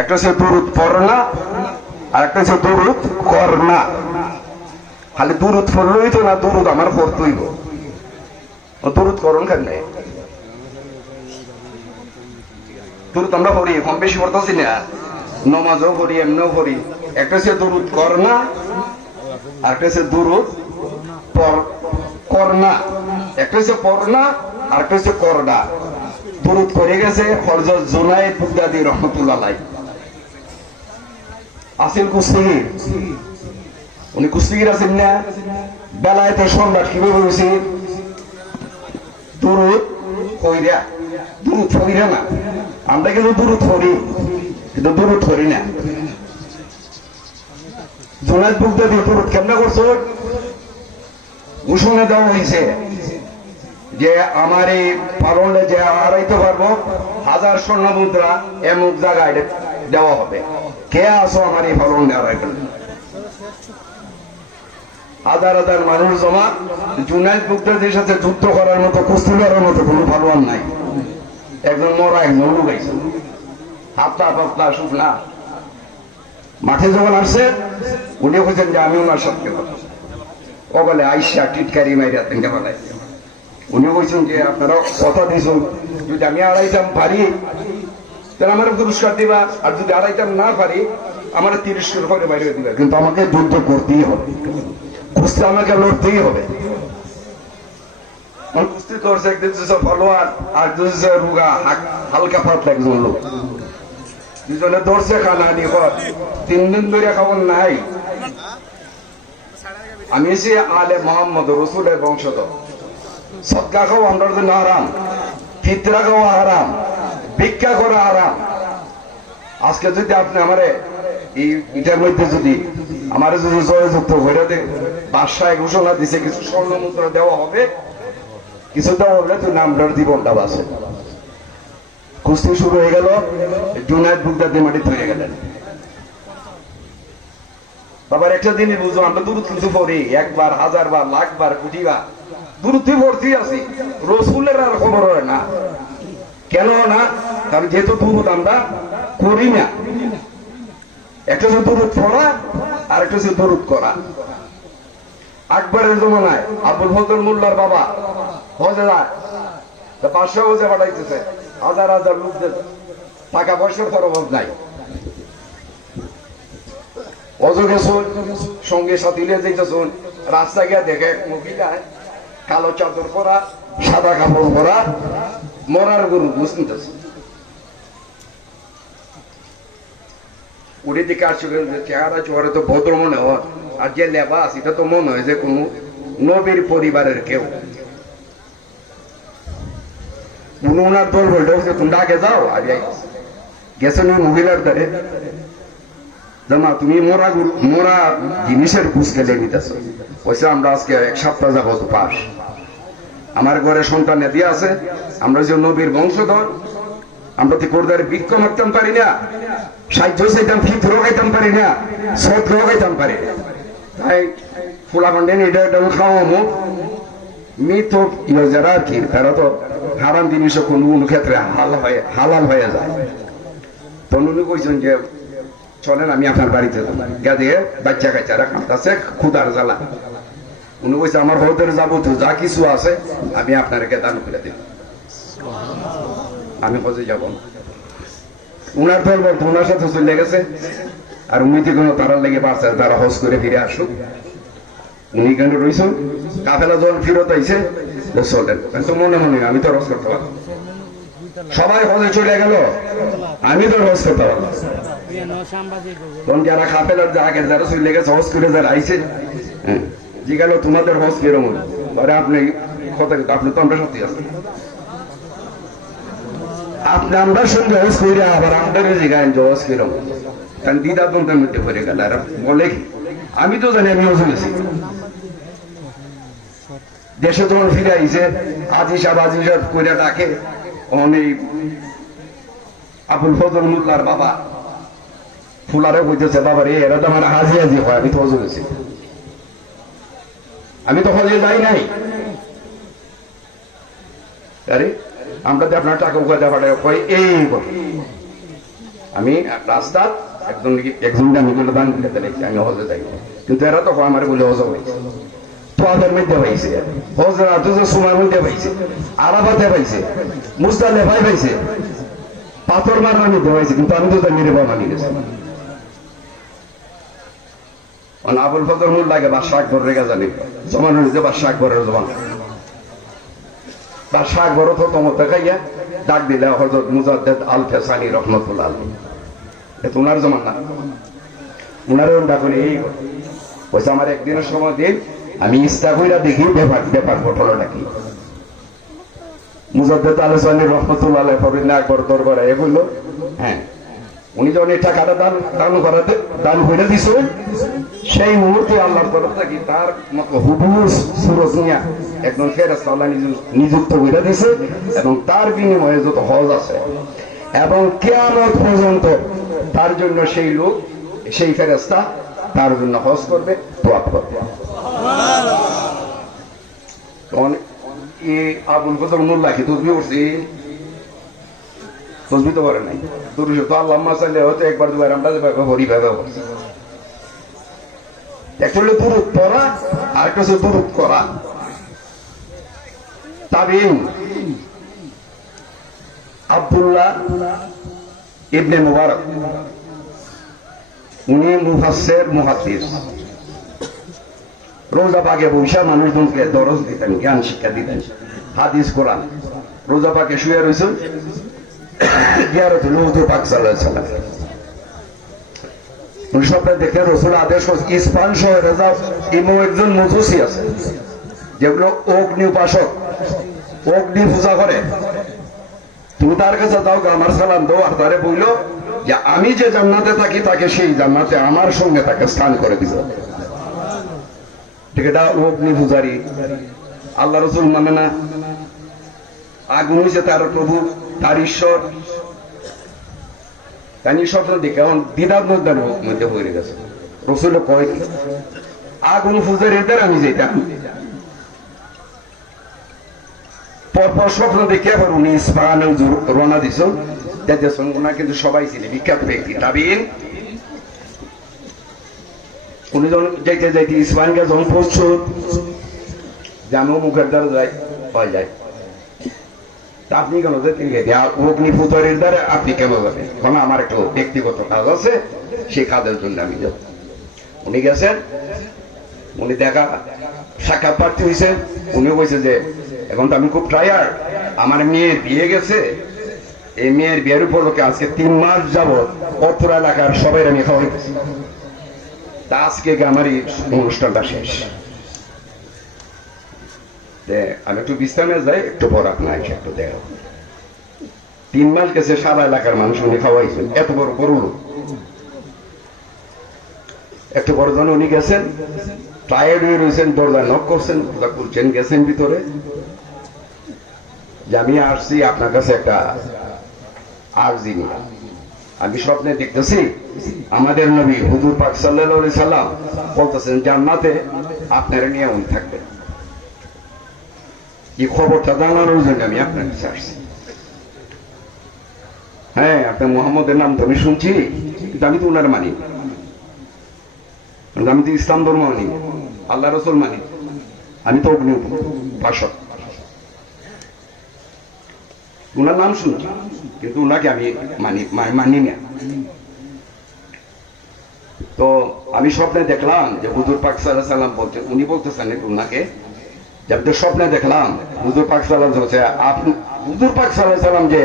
একটা হচ্ছে দুরুদ পড়না আর একটা হচ্ছে দুরুদ করনা। খালি দুরুদ পড়লেই তো না, দুরুদ আমার পড়তেই দুরুদ করণ কেন নাই? দুরুদ আমরা পড়ি, কম বেশি পড়তেছি না, নমাজও পড়ি, এমনিও পড়ি। একটা হচ্ছে দুরুদ করনা আর একটা হচ্ছে দুরুদ করনা। একটা হচ্ছে পড়না আর একটা হচ্ছে করনা। দুরুদ করে গেছে হযরত জুনায়েদ বাগদাদী রহমাতুল্লাহ আলাইহি। আসিল কুস্তিগির, উনি কুস্তিগির আছেন না? বেলায়েতের সম্রাট কিভাবে হয়েছে? দুরুদ কইরা, দুরুদ কইরা না। আমরা কিন্তু দুরুদ করি, কিন্তু দুরুদ করি না। জুনায়েদ বাগদাদী দুরুদ কেমনে করছো? ঘোষণা দেওয়া হয়েছে যে আমার এই পালনে যে হারাইতে পারবো 1000 স্বর্ণ মুদ্রা এমুক জায়গায় দেওয়া হবে। কে আসো আমার এই পালনে হারাইবেন? হাজার হাজার মানুষ জমা। জুনায়েদ বাগদাদীর সাথে যুদ্ধ করার মতো, কুস্তি করার মতো কোনো পালোয়ান নাই। একজন মরা, একজন লুকাইছে, হাতটা পাতলা শুকনা। মাঠে যখন আসছে উনি বলছেন যে আমি ওনার সাথে ও বলে আইসা টিটকারি মাইরা তিনটা বেলায়। উনি বলছেন যে আপনারা কথা দিয়েছেন যদি আমি আড়াইতাম পারি তাহলে আমার পুরস্কার দিবা, আর যদি আড়াইতাম না পারি আমার 30 করে বাইরে দিবা, কিন্তু আমাকে যুদ্ধ করতেই হবে, কুস্তি আমাকে লড়তেই হবে। কুস্তি করছে একদিন ফলোয়ার আর রুগা হালকা পাতলা একজন লোক, দুজনে ধরছে খানা নিয়ে 3 দিন ধরে খাবার নাই। আমি এসে আলে মোহাম্মদ রসুলের বংশধর, সদকা খাওয়া আমার জন্য হারাম, ফিতরা খাওয়া হারাম, ভিক্ষা করা হারাম। আজকে যদি আপনি আমারে এটার মধ্যে যদি আমার যদি জয়যুক্ত হয়ে দেয়, বাদশায় ঘোষণা দিছে কিছু স্বর্ণ মুদ্রা দেওয়া হবে, কিছু দেওয়া হলে তুই নামটার জীবনটা বাঁচে। কুস্তি শুরু হয়ে গেল, জুনায়েদ বাগদাদী মাটিতে হয়ে গেলেন। বাবার একটা জিনিস বুঝো, আমরা দুরুদ কিন্তু পড়ি, 1 বার, 1000 বার, লাখ বার, কোটি বার দুরুদ পড়তেই আছি। রসুলের আর খবর হয় না। কেন না? কারণ যেহেতু দুরুদ আমরা করি না। একটা হচ্ছে দুরুদ পড়া আর একটা হচ্ছে দুরুদ করা। আকবরের জমানায় আবুল ফজল মোল্লার বাবা হজে যায়, বাদশাহ হজে পাঠাইতেছে, হাজার হাজার লোকদের, টাকা পয়সার খরচ নাই। অজু গেছুন, সঙ্গে সাথী নিয়ে যেতেছুন, রাস্তা গিয়ে দেখে এক মহিলায় কালো চাদর পরা, সাদা কাপড় পরা, মরার গরু বুঝতেছে। উড়ে দিকে আসছে, চেহারা চোহারে তো ভদ্র মনে হয়, আর যে লেবাস এটা তো মনে হয় যে কোনো নবীর পরিবারের কেউ। ওনার দল বলতে তোমরা আগে যাও, আগে গেছেন ওই মহিলার দ্বারে, জামা তুমি মোরা জিনিসের ঘুষ খেলে নিতেছ। বলছে আমরা আজকে 1 সপ্তাহ যাবো তো পাস, আমার ঘরে সন্তান দিয়ে আছে, আমরা যে নবীর বংশধর, আমরা তো কোরদারে বৃক্ষ মারতাম পারি না, সাহায্য চাইতাম, ফিতর খাইতাম পারি না, সত্র খাইতাম পারি না। তাই ফুলা পান্ডেন এটা খাওয়ামো মৃত যারা আর কি, তারা তো হারাম জিনিসও কোন ক্ষেত্রে হালাল হয়ে যায়। তো উনি কইছেন যে চলেন আমি আপনার বাড়িতে গেছে, বাচ্চা কাচ্চারা কাঁদতেছে ক্ষুধার জ্বালা। উনি কইছে আমার হতে যাবো তো যা কিছু আছে আমি আপনাকে দান করে দিই, আমি হজে যাব না। উনার দল বলতো উনার সাথে চলে গেছে, আর উনি কোনো তারা লেগে পারছে তারা হজ করে ফিরে আসুক। উনি কেন রয়েছেন, কাফেলা জল ফিরত আইছে, চলেন। তো মনে মনে আমি তো হজ করতে পারলাম, সবাই হজে চলে গেল, আমি তো হজ করতে পারলাম। তখন যারা কাফেলার আগে যারা চলে গেছে, হজ করে যারা আইছে, জিজ্ঞাসা তোমাদের হজ কিরকম? ধরে আপনি আপনি তো আমরা সত্যি আছেন, আপনি আমরা সঙ্গে হজ করে আবার আমাদের জিজ্ঞাসা যে হজ কিরকম, কারণ দিদা বন্ধের মধ্যে পড়ে গেল। আর বলে কি আমি তো জানি আমি হজ হয়েছি। দেশে যখন ফিরে আইছে আজি সাহেব করে ডাকে, অনেক আবুল ফজল মোল্লার বাবা ফুলারে বলতেছে, বাবা রে এরা তো আমার হাজি হাজি হয়, আমি তো হজ হয়েছি, আমি তো হজে যাই নাই। আরে আমরা যে আপনার টাকা উঠা পাঠাই এই আমি রাস্তা একজন আমি বলে দান করতে দেখছি আমি হজে যাই, কিন্তু এরা তো আমার বলে হজ হয়েছে তো আদের মধ্যে পাইছে, হজরা তো সময়ের মধ্যে পাইছে, আরাফাতে পাইছে, মুজদালিফায় পাইছে, পাথর মারার মধ্যে পাইছে, কিন্তু আমি তো মেরে বাবা মানি গেছি। আবুল ফজল মূল লাগে বাদশাহ আকবর রেখা জানি জমান হয়েছে বাদশাহ আকবরের জমান, বাদশাহ আকবর তো তোমার খাইয়া ডাক দিলে হযরত মুজাদ্দেদ আল ফেসানি রহমতুল্লাহ আলাইহি, এটা ওনার জমান না, ওনারও ডাকুন এই বলছে আমার একদিনের সময় দিন আমি ইস্তা কইরা দেখি ব্যাপার ঘটনাটা কি। মুজাদ্দেদ আল ফেসানি রহমতুল্লাহ আলাইহি ফরিদ আকবর দরবারে এ বলল, হ্যাঁ উনি যখন এই টাকাটা দান করে দিছেন সেই মুহূর্তে আল্লাহর তরফ থেকে তার মতো হুবহু সুরজ নিয়া একজন ফেরেশতা আল্লাহ নিযুক্ত করে দিছে, এবং তার বিনিময়ে যত হজ আছে এবং কিয়ামত পর্যন্ত তার জন্য সেই লোক সেই ফেরেশতা তার জন্য হজ করবে, দোয়া করবে। তখন এই আবুল ফজল মোল্লা কি তুই উঠছি বুঝতে পারে নাই, দুরুদ তো আল্লাহুম্মা সাল্লি হতে একবার দুবার আমরা হরি ভাবে বলছি, একটা হলো দুরুদ পড়া আর একটা হচ্ছে দুরুদ করা। তাবিঈন আব্দুল্লাহ ইবনে মুবারক উনি মুফাসসির মুহাদ্দিস, রোজা পাকে বৈশা মানুষজনকে দরজ দিতেন, জ্ঞান শিক্ষা দিতেন, হাদিস কোরআন। রোজা পাকে শুয়ে রয়েছেন দেখে রসুল আদেশ ইস্পান শহরে যাও, ইমো একজন মজুসি আছে যেগুলো অগ্নি উপাসক, অগ্নি পূজা করে, তুমি তার কাছে যাও, আমার সালাম দাও, আর তারে বলল যে আমি যে জান্নাতে থাকি তাকে সেই জান্নাতে আমার সঙ্গে তাকে স্থান করে দিব। ঠিক এটা অগ্নি পূজারি, আল্লাহ রসুল মানে না, আগুন হয়েছে তার প্রভু, তার ঈশ্বর, তাই স্বপ্ন দেখে এখন দ্বিধার মধ্যে হয়ে গেছে। রসুল কয় কি আগুন পূজারীদের আমি যেতাম, পরপর স্বপ্ন দেখে আবার উনি ইস্পাহানে রওনা দিছ, দেখতেছেন ওনার কিন্তু সবাই ছিলেন বিখ্যাত ব্যক্তি তাবিঈন। উনি যখন যাইতে যাইতে ইস্পাহানকে যখন পৌঁছ জানো মুখের দ্বারা যায় পাওয়া যায়, আপনি কেন যেতেন অগ্নি পুতরের দ্বারা আপনি কেন যাবেন, কারণ আমার একটু ব্যক্তিগত কাজ আছে, সেই কাজের জন্য আমি যাব। উনি গেছেন, উনি দেখা সাক্ষাৎ প্রার্থী হয়েছেন, উনি বলছে যে এখন তো আমি খুব টায়ার্ড, আমার মেয়ের বিয়ে গেছে, এই মেয়ের বিয়ের উপলক্ষে আজকে 3 মাস যাবৎ অত্র এলাকার সবাই আমি খাওয়াইতেছি, তা আজকে আমার এই অনুষ্ঠানটা শেষ, আমি একটু বিশ্রামে যাই, একটু পর আপনার একটু দেখো। 3 মাস গেছে, সারা এলাকার মানুষ উনি খাওয়াইছেন, এত বড় করুন। একটু বড় জন উনি গেছেন, টায়ার্ড হয়ে রয়েছেন, দরজায় নক করছেন, দরজা খুলছেন, গেছেন ভিতরে, যে আমি আসছি আপনার কাছে একটা আরজি নিয়ে। আমি স্বপ্নে দেখতেছি আমাদের নবী হুজুর পাক সাল্লাল্লাহু আলাইহি সাল্লাম বলতেছেন জান্নাতে আপনারা নিয়ে উনি থাকবেন, এই খবরটা জানানোর জন্য আমি আপনার কাছে আসছি। হ্যাঁ, আপনার মুহাম্মদের নাম তো আমি শুনছি, কিন্তু আমি তো উনার মানি, আমি তো ইসলাম ধর্ম মানি, আল্লাহ রসুল মানি, আমি তো অগ্নি উপাসক। উনার নাম শুনছি কিন্তু উনাকে আমি মানি না। তো আমি স্বপ্নে দেখলাম যে হুজুর পাক সাল্লাল্লাহু আলাইহি সাল্লাম বলতে, উনি বলতেছেন উনাকে যে আমি তো স্বপ্নে দেখলাম হুজুর পাক সাল্লাল্লাহু আলাইহি সাল্লাম, হুজুর পাক সাল্লাল্লাহু আলাইহি সাল্লাম যে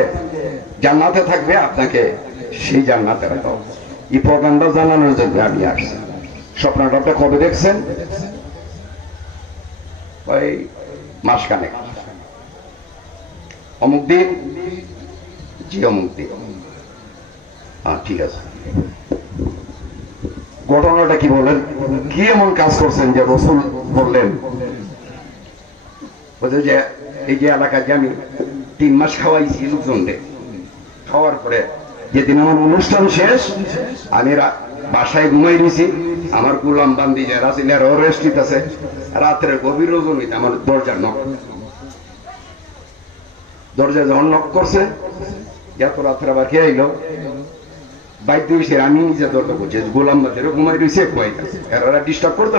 জান্নাতে থাকবে, আপনাকে সেই জান্নাতে রাখো, এই প্রোগ্রামটা জানানোর জন্য আমি আসছি। স্বপ্নটা আপনি কবে দেখছেন? ওই মাসখানেক। অমুক দিন? জি অমুক দিন। হ্যাঁ ঠিক আছে। ঘটনাটা কি বলেন, কি এমন কাজ করছেন যে রসুল বললেন যে এই যে এলাকায় যে আমি 3 মাস খাওয়াইছি লোকজনদের, খাওয়ার পরে যেদিন আমার অনুষ্ঠান শেষ আমি বাসায় ঘুমাই দিয়েছি, আমার গুলাম বান্দি যারা ছিল রেস্ট নিতেছে, রাত্রে গভীর রজনীতে আমার দরজা যখন নক করছে, এত রাত্রে আবার কে আইলো, বাধ্য হয়েছে আমি নিজে দরকার করছি গোলাম বাদের ঘুমাই রয়েছে ঘুমাই এরা ডিস্টার্ব করতে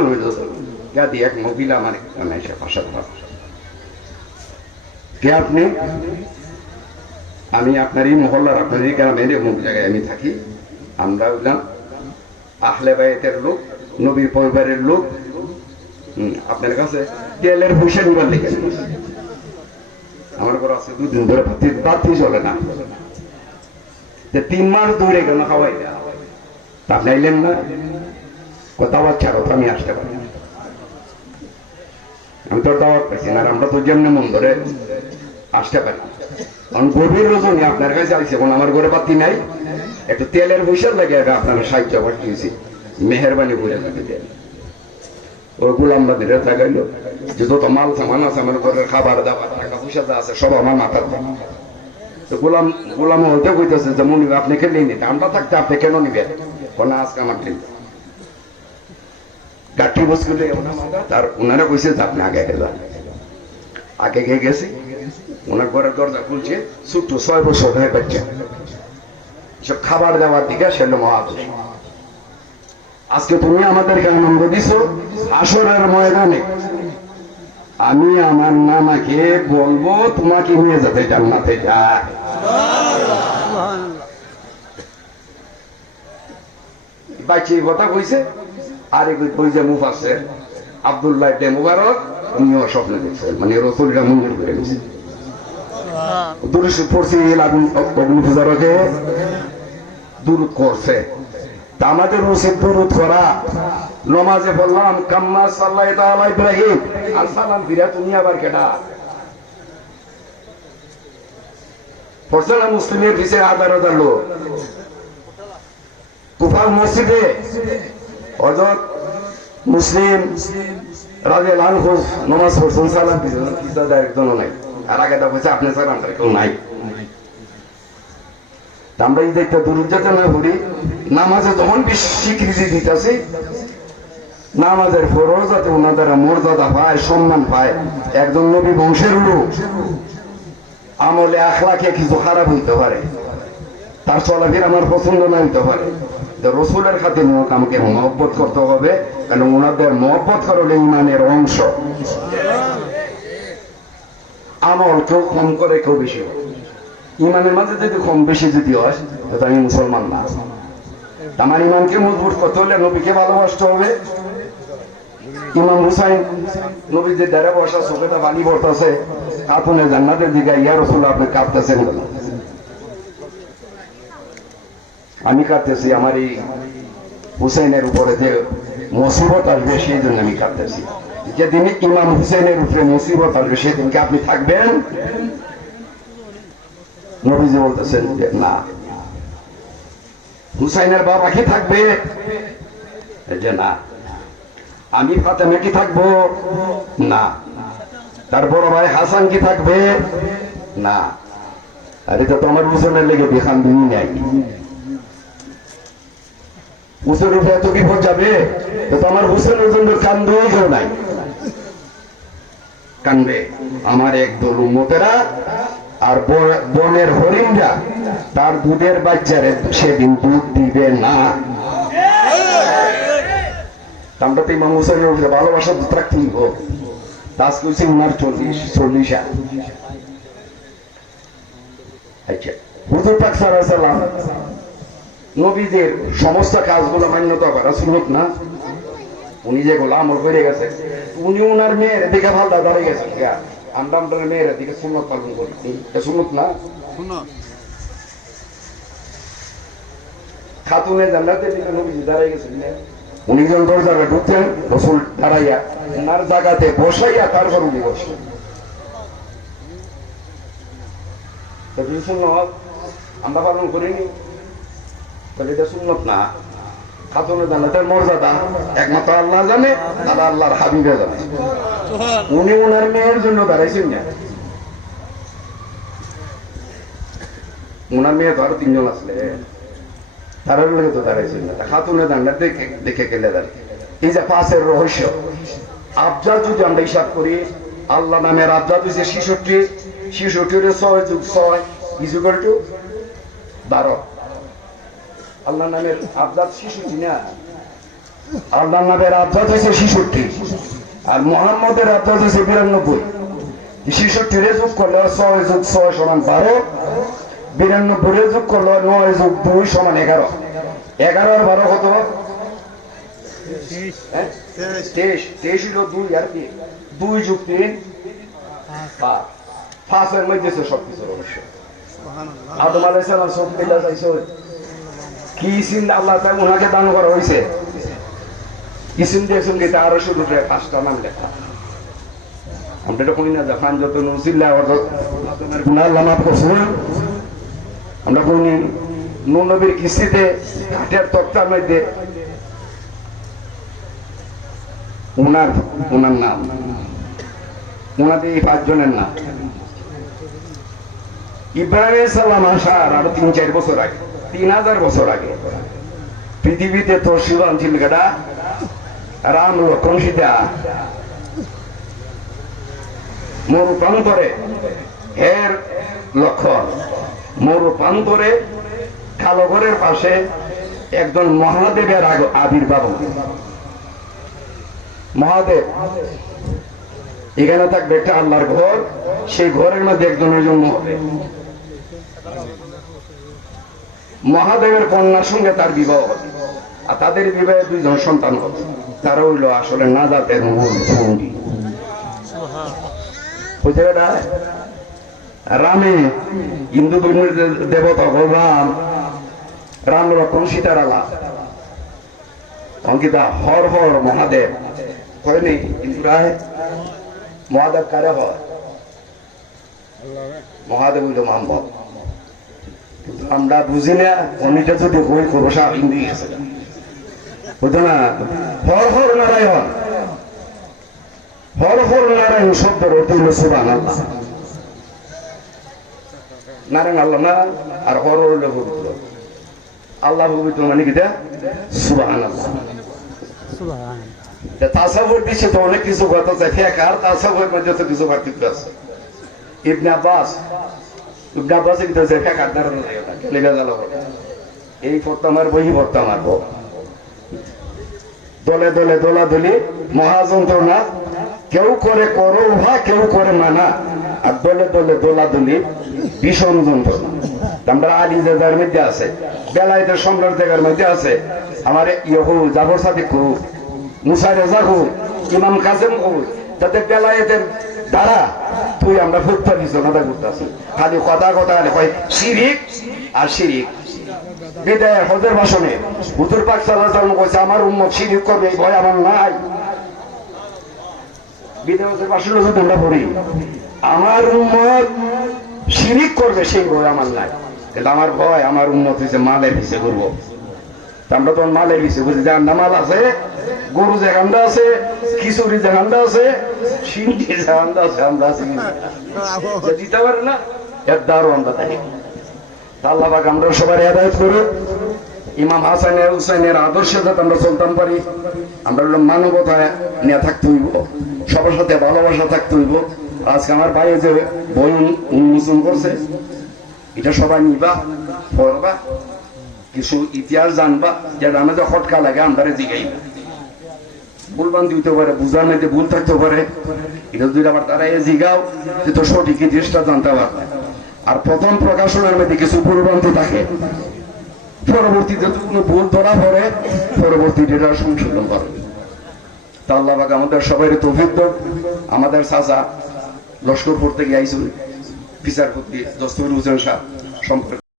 গা দিয়ে এক মহিলা আমার এসে ভাষা কে আপনি? আমি আপনার এই মহল্লার আপনার এই গ্রামের অমুক জায়গায় আমি থাকি। আমরা হইলাম আহলে বাইতের লোক, নবীর পরিবারের লোক। আপনার কাছে তেলের পয়সা নিবার লেগে আমার ঘর আছে 2 দিন ধরে বাতি চলে না, 3 মাস দূরে গেল খাওয়াই আপনি আইলেন না, কথা ছাড়ো আমি আসতে পারি। আমি তোর দাওয়াত পাইছি না, আমরা তো যেমন মন ধরে আসতে পারি। কারণ গভীর রজনী আপনার কাছে আইসে, এখন আমার ঘরে বাতি নাই, একটু তেলের পয়সা লাগে আপনারা সাহায্য পাঠিয়েছি, মেহরবানি করে দেন। ওই গোলাম বাদের থাকাইল যে যত মাল সামান আছে আমার ঘরের খাবার দাবার টাকা পয়সা যা আছে সব আমার মাথার গোলাম গোলাম হতে কইতেছে যে মনি আপনি খেলেই নিতে, আমরা থাকতে আপনি কেন নিবেন? না আজকে আমার খেলবে গাঠি বস করলে তার ওনারা কইছে যে আপনি আগে যান। আগে গিয়ে গেছি, ওনার ঘরের দরজা খুলছে, ছোট্ট 6 বছর হয়ে বাচ্চা, সব খাবার দেওয়ার দিকে সেটা মহাদুষ। আজকে তুমি আমাদেরকে আনন্দ দিছো, আসরের ময়দানে আমি আমার নানাকে বলবো তোমাকে নিয়ে যেতে জান্নাতে যায়। বাচ্চা কথা কইছে, আরে কই যে মুফাসসির আব্দুল্লাহ ইবনে মুবারক উনিও স্বপ্নে দেখছেন, মানে রাসূলরা মঞ্জুর করে নিয়েছে। দুরুদ পড়ছে অগ্নিপূজারকে দুরুদ করছে, তা আমাদের উচিত দুরুদ করা। নমাজে বললাম কাম্মা সাল্লাল্লাহু আলা ইব্রাহিম, আর সালাম ফিরা তুমি আবার কেডা পড়ছে না? মুসলিমের পিছিয়ে 1000 লোক কুফার মসজিদে হযরত মুসলিম রাদিয়াল্লাহু আনহু নামাজ পড়ছেন, সালাম দিয়েছেন, কিসাদা একজনও নাই। আর আগে তো বলছে আপনি সালাম করে কেউ নাই। আমরা এই দেখতে দুরুদ যাতে না পড়ি, নামাজে যখন বেশি স্বীকৃতি দিতেছি, নামাজের ফরজ যাতে ওনাদের মর্যাদা পায়, সম্মান পায়। একজন নবী বংশের লোক, আমলে আখলাকে কিছু খারাপ হইতে পারে, তার চলাফেরা আমার পছন্দ না হইতে পারে, রসুলের খাতে আমাকে মহব্বত করতে হবে, কারণ ওনাদের মহব্বত করলে ইমানের অংশ। আমল কেউ কম করে কেউ বেশি হয়, ইমানের মাঝে যদি কম বেশি যদি হয় তো আমি মুসলমান না। আমার ইমানকে মজবুত করতে হলে নবীকে ভালোবাসতে হবে। ইমাম হুসাইন নবী যে দ্বারা বসা চোখেটা বালি পড়তেছে, আপনি জান্নাতের দিকে ইয়া রাসূল আপনি কাঁদতেছেন কেন? আমি কাঁদতেছি আমার এই হুসাইনের উপরে যে মুসিবত আসবে সেই জন্য আমি কাঁদতেছি। যেদিন ইমাম হুসাইনের উপরে মুসিবত আসবে সেদিনকে আপনি থাকবেন? নবীজি বলতেছেন যে না। হুসাইনের বাবা কি থাকবে? যে না। আমি ফাতেমা কি থাকবো? না। তার বড় ভাই হাসান কি থাকবে? না। আর এটা তো আমার হুসেনের লেগে দেখান দিন নাই। হুসেন উপরে এত বিপদ যাবে তো আমার হুসেনের জন্য কান্দই কেউ নাই। কান্দবে আমার একদল উম্মতেরা, আর বনের হরিণরা তার দুধের বাচ্চারে সেদিন দুধ দিবে না। আমরা তো ইমাম হুসাইনের উপরে ভালোবাসা তো রাখতেই হোক। তাজ করছি উনার 40 আচ্ছা, হুজুর পাক সাল্লাল্লাহু আলাইহি ওয়াসাল্লাম নবীদের সমস্ত কাজগুলো মান্যতা করা সুন্নত না? উনি যেগুলো আমল করে গেছে, উনি উনার মেয়ের দিকে ভালটা দাঁড়িয়ে গেছেন। আমরা আমাদের মেয়ের দিকে সুন্নত পালন করি, সুন্নত না? খাতুনে জান্নাতের দিকে নবীজি দাঁড়িয়ে গেছেন, উনি যখন দরজায় ঢুকছেন রাসূল দাঁড়াইয়া ওনার জায়গাতে বসাইয়া তারপর উনি বসলেন। সুন্নত আমরা পালন করিনি, তাহলে এটা সুন্নত না। খাতুনে জান্নাতের মর্যাদা একমাত্র আল্লাহ জানে, আর আল্লাহর হাবিবে জানে। উনি ওনার মেয়ের জন্য দাঁড়াইছেন না, ওনার মেয়ে তো আরো 3 জন আসলে তারা লোকে তো দাঁড়াইছেন না। খাতুনে জান্নাত দেখে গেলে দাঁড়িয়ে এই যে 5-এর রহস্য আবজাদ যদি আমরা হিসাব করি, আল্লাহ নামের আবজাদ হচ্ছে 66, 66 6 + 6 = 12। আল্লাহ নামের আবদাত 66 না, আল্লাহ নামের আবদাত হয়েছে 66 আর মোহাম্মদের আবদাত হয়েছে 92। 66 রে যোগ করলে 6 যোগ 6 সমান 12, 92 রে যোগ করলে 9 যোগ 2 সমান 11। 11 আর 12 কত? 23। 23 হলো 2 আর কি 2 যোগ 3 5। 5 এর মধ্যে আছে সবকিছু অবশ্য। আদম আলাইহিস সালাম সব পেলা যাইছে কি ইসিম আল্লাহ তাআলা উনাকে দান করা হয়েছে। ইসিম দিয়ে সঙ্গে আরো শুরু 5টা নাম লেখা। আমরা এটা কই না যখন যত নজিল্লা আদমের গুনাহ আল্লাহ মাফ করছে না। আমরা কোন নূহ নবীর কিস্তিতে কাঠের তক্তার মধ্যে উনার নাম, উনাদের এই 5 জনের নাম। ইব্রাহিম সালাম আসার আরো 3-4 বছর আগে, 3000 বছর আগে পৃথিবীতে তো শিবান ছিল কেডা? রাম লক্ষণ সীতা। মরু প্রান্তরে এর লক্ষণ, মরু প্রান্তরে কালো ঘরের পাশে একজন মহাদেবের আবির্ভাব। মহাদেব এখানে থাকবে একটা আল্লাহর ঘর, সেই ঘরের মধ্যে একজনের জন্ম হবে। মহাদেবের কন্যার সঙ্গে তার বিবাহ হবে, আর তাদের বিবাহে 2 জন সন্তান হবে। তারা হইল আসলে নাজাতের মূল ভঙ্গি। রামে হিন্দু ধর্মের দেবতা ভগবান রাম লক্ষণ সীতার আলা অঙ্কিতা হর হর মহাদেব হয়নি। কিন্তু মহাদেব কারে হয়? মহাদেব হইল মানব। আমরা বুঝি না অনেকটা যদি বই করবো সাপ হিন্দি গেছে বুঝো না। হর হর নারায়ণ, হর হর নারায়ণ শব্দের অর্থ হইল সুবহানাল্লাহ। নারায়ণ আল্লাহ না, আর হর হইল পবিত্র। আল্লাহ পবিত্র মানে কি? সুবহানাল্লাহ। তাসাউফ দিচ্ছে তো অনেক কিছু কথা চাই ফেকার তাসাউফের মধ্যে তো কিছু পার্থক্য আছে। ইবনে আব্বাস কিন্তু যে ফেকার দাঁড়ানো লেগে গেল এই পড়তামার বই পড়তামার দলে দলে দোলাদলি মহাযন্ত্রণা, কেউ করে করো উহা, কেউ করে মানা, আর দলে দলে দোলাদলি ভীষণ যন্ত্রণা। আমরা আলী জায়গার মধ্যে আছে, বেলায়েতের সম্রাট জায়গার মধ্যে আছে, আমার ইহু জাফর সাদিক কহু, মুসা রেজা কহু, ইমাম কাসেম কহু, তাদের বেলায়েতের দ্বারা তুই আমরা ফুটফা দিচ্ছ কথা করতেছি। খালি কথা কথা শিরিক আর শিরিক। বিদায় হজের ভাষণে হুজুর পাক সাল্লাল্লাহু আলাইহি ওয়াসাল্লাম কইছে আমার উম্মত শিরিক করবে এই ভয় আমার নাই। বিদায় হজের ভাষণে যদি আমরা পড়ি আমার উম্মত শিরিক করবে সেই ভয় আমার নাই। কিন্তু আমার ভয় আমার উম্মত হইছে মালের পিছে ঘুরবো। আমরা তখন মালের পিছে বুঝি যে মাল আছে, গরু যেখানটা আছে, খিচুড়ি যেখানটা আছে, সিন্ডি যেখানটা আছে, আমরা আছি দিতে পারে না এর দ্বারও আমরা তাই। আল্লাহ পাক আমরা সবার হেদায়েত করুক। ইমাম হাসান হুসাইনের আদর্শে যাতে আমরা চলতাম পারি। আমরা মানবতা নিয়ে থাকতে হইব, সবার সাথে ভালোবাসা থাকতে হইব। আজকে আমার ভাই যে বই উন্মোচন করছে, এটা সবাই নিবা, পড়বা, কিছু ইতিহাস জানবা, যেটা আমাদের হটকা লাগে আমরা জিগাই ভুলবান্তি হইতে পারে, বুঝার মধ্যে ভুল থাকতে পারে। এটা যদি আবার তারা জিগাও যে তো সঠিক জিনিসটা জানতে পারবে। আর প্রথম প্রকাশনের মধ্যে কিছু ভুলভ্রান্তি থাকে, পরবর্তীতে ভুল ধরা পড়ে, পরবর্তীতে এটা সংশোধন করে। তা আল্লাহ পাক আমাদের সবাই তৌফিক দাও। আমাদের চাচা লস্করপুর থেকে আইসুন বিচারপতি দস্তগীর হোসেন সাহেব সম্পর্কে